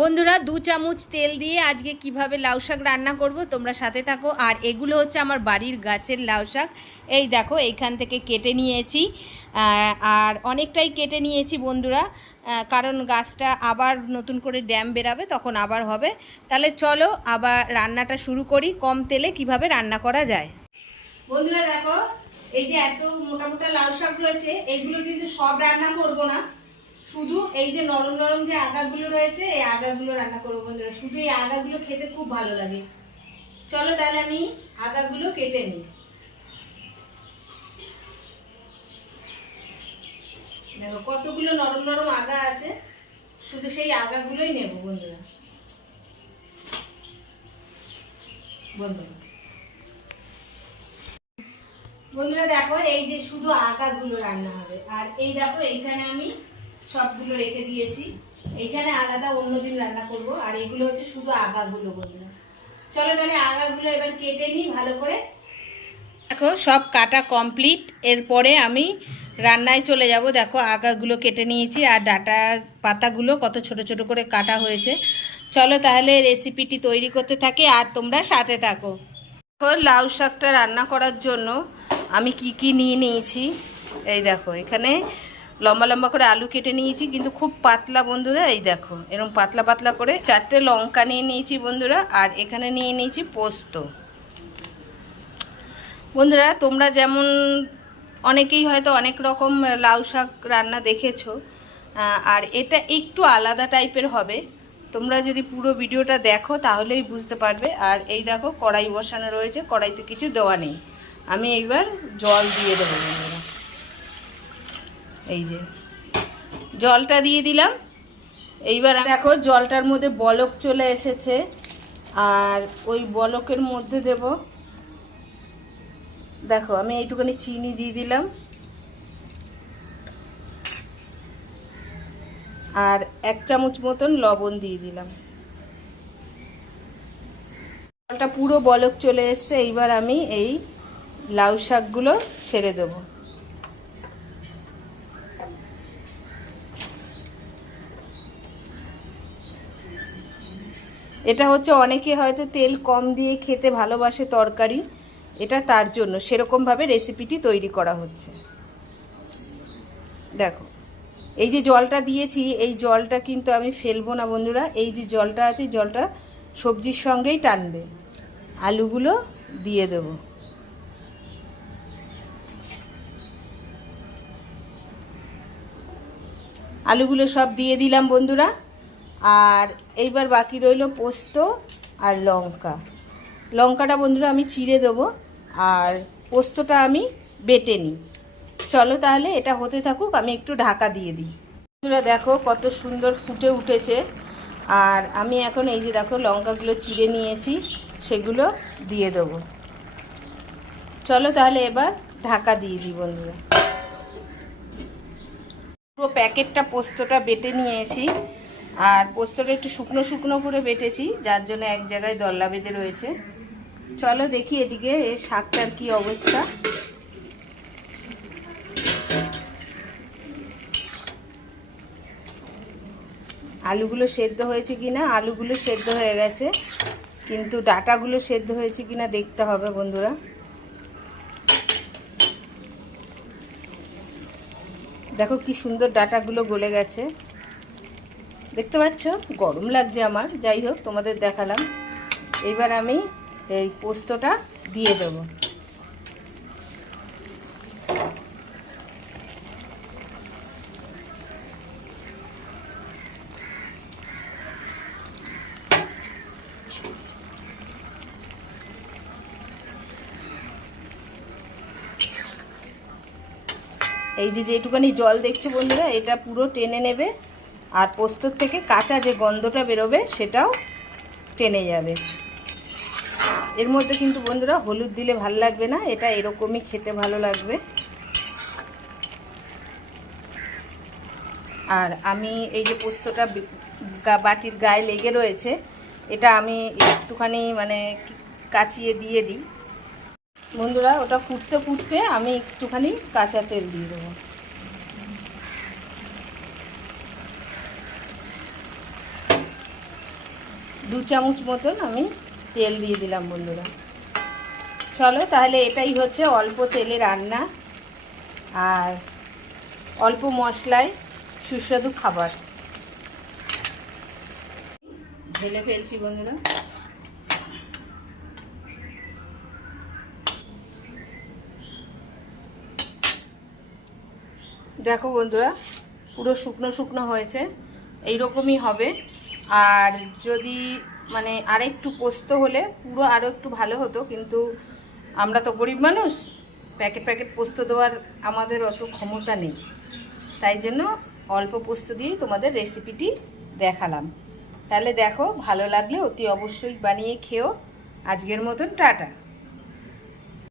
বন্ধুরা দু চামচ তেল দিয়ে আজকে কীভাবে লাউ শাক রান্না করব তোমরা সাথে থাকো। আর এগুলো হচ্ছে আমার বাড়ির গাছের লাউ শাক। এই দেখো, এইখান থেকে কেটে নিয়েছি। আর অনেকটাই কেটে নিয়েছি বন্ধুরা। কারণ গাছটা আবার নতুন করে ড্যাম বেরাবে, তখন আবার হবে। তাহলে চলো আবার রান্নাটা শুরু করি, কম তেলে কীভাবে রান্না করা যায়। বন্ধুরা দেখো, এই যে এত মোটা মোটা লাউ শাক রয়েছে, এগুলো কিন্তু সব রান্না করব না। শুধু এই যে নরম নরম যে আগাগুলো রয়েছে, এই আগাগুলো রান্না করব বন্ধুরা। শুধু এই আগাগুলো খেতে খুব ভালো লাগে। চলো তাহলে আমি আগাগুলো কেটে নিই। দেখো, কতগুলো নরম নরম আগা আছে, শুধু সেই আগাগুলোই নেব বন্ধুরা। বন্ধুরা। বন্ধুরা দেখো, এই যে শুধু আগাগুলো রান্না হবে। আর এই দেখো, এইখানে আমি সবগুলো রেখে দিয়েছি। এইখানে আলাদা অন্যদিন রান্না করব, আর এগুলো হচ্ছে শুধু আগাগুলো বন্ধুরা চলো তাহলে আগাগুলো এবার কেটে নিই ভালো করে। দেখো, সব কাটা কমপ্লিট এরপরে আমি রান্নায় চলে যাব। দেখো, আগাগুলো কেটে নিয়েছি, আর ডাটা পাতাগুলো কত ছোট ছোট করে কাটা হয়েছে। চলো তাহলে রেসিপিটি তৈরি করতে থাকি, আর তোমরা সাথে থাকো। দেখো, লাউ শাকটা রান্না করার জন্য আমি কি কি নিয়ে নিয়েছি। এই দেখো, এখানে লম্বা লম্বা করে আলু কেটে নিয়েছি, কিন্তু খুব পাতলা বন্ধুরা, এই দেখো এরকম পাতলা পাতলা করে চারটে লঙ্কা নিয়ে নিয়েছি বন্ধুরা, আর এখানে নিয়ে নিয়েছি পোস্ত। বন্ধুরা, তোমরা যেমন, অনেকেই হয়তো অনেক রকম লাউ শাক রান্না দেখেছ আর এটা একটু আলাদা টাইপের হবে। তোমরা যদি পুরো ভিডিওটা দেখো, তাহলেই বুঝতে পারবে। আর এই দেখো, কড়াই বসানো রয়েছে, কড়াইতে কিছু দেওয়া নেই। আমি এইবার জল দিয়ে দেবো এই যে, জলটা দিয়ে দিলাম। এইবার দেখো, জলটার মধ্যে বলক চলে এসেছে। আর ওই বলকের মধ্যে দেব। দেখো, আমি এইটুখানি চিনি দিয়ে দিলাম। আর এক চামচ মতন লবণ দিয়ে দিলাম। জলটা পুরো বলক চলে এসছে। এইবার আমি এই লাউ শাকগুলো ছেড়ে দেবো। এটা হচ্ছে অনেকে হয়তো তেল কম দিয়ে খেতে ভালোবাসে তরকারি। এটা তার জন্য। সেরকমভাবে রেসিপিটি তৈরি করা হচ্ছে। দেখো, এই যে জলটা দিয়েছি, এই জলটা কিন্তু আমি ফেলব না বন্ধুরা। এই যে জলটা আছে জলটা সবজির সঙ্গেই টানবে। আলুগুলো দিয়ে দেবো। আলুগুলো সব দিয়ে দিলাম বন্ধুরা। আর এইবার বাকি রইল পোস্ত আর লঙ্কা। লঙ্কাটা বন্ধুরা আমি চিড়ে দেবো, আর পোস্তটা আমি বেটে নিই। চলো তাহলে এটা হতে থাকুক, আমি একটু ঢাকা দিয়ে দিই। বন্ধুরা দেখো কত সুন্দর ফুটে উঠেছে, আর আমি এখন এই যে দেখো লঙ্কাগুলো চিড়ে নিয়েছি, সেগুলো দিয়ে দেবো। চলো তাহলে এবার ঢাকা দিয়ে দিই বন্ধুরা। পুরো প্যাকেটটা পোস্তটা বেটে নিয়ে এসি আর পোস্তটা একটু শুকনো শুকনো করে বেটেছি, যার জন্য এক জায়গায় দল্লা বেঁধে রয়েছে। চলো দেখি এদিকে এর শাকটার কি অবস্থা। আলুগুলো সেদ্ধ হয়েছে কিনা? আলুগুলো সেদ্ধ হয়ে গেছে, কিন্তু ডাটাগুলো সেদ্ধ হয়েছে কিনা দেখতে হবে বন্ধুরা। দেখো কি সুন্দর ডাটাগুলো গলে গেছে। দেখতে পাচ্ছ? গরম লাগছে আমার। যাই হোক, তোমাদের দেখালাম। এবার আমি এই পোস্তটা দিয়ে দেবো। এই যে যেটুকানি জল দেখছ বন্ধুরা, এটা পুরো টেনে নেবে। আর পোস্তর থেকে কাঁচা যে গন্ধটা বেরোবে সেটাও টেনে যাবে। এর মধ্যে কিন্তু বন্ধুরা হলুদ দিলে ভালো লাগবে না, এটা এরকমই খেতে ভালো লাগবে। আর আমি এই যে পোস্তটা বাটির গায়ে লেগে রয়েছে, এটা আমি একটুখানি মানে কাচিয়ে দিয়ে দিই। বন্ধুরা, ওটা ফুটতে ফুটতে আমি একটুখানি কাঁচা তেল দিয়ে দেবো। দু চামচ মতন আমি তেল দিয়ে দিলাম বন্ধুরা। চলো তাহলে এটাই হচ্ছে অল্প তেলে রান্না আর অল্প মশলায় সুস্বাদু খাবার। ঢেলে ফেলছি বন্ধুরা। দেখো বন্ধুরা, পুরো শুকনো শুকনো হয়েছে এই রকমই হবে। আর যদি মানে আর একটু পোস্ত হলে পুরো আরও একটু ভালো হতো, কিন্তু আমরা তো গরিব মানুষ, প্যাকেট প্যাকেট পোস্ত দেওয়ার আমাদের অত ক্ষমতা নেই। তাই জন্য অল্প পোস্ত দিয়ে তোমাদের রেসিপিটি দেখালাম। তাহলে দেখো, ভালো লাগলে অতি অবশ্যই বানিয়ে খেও। আজকের মতন টাটা।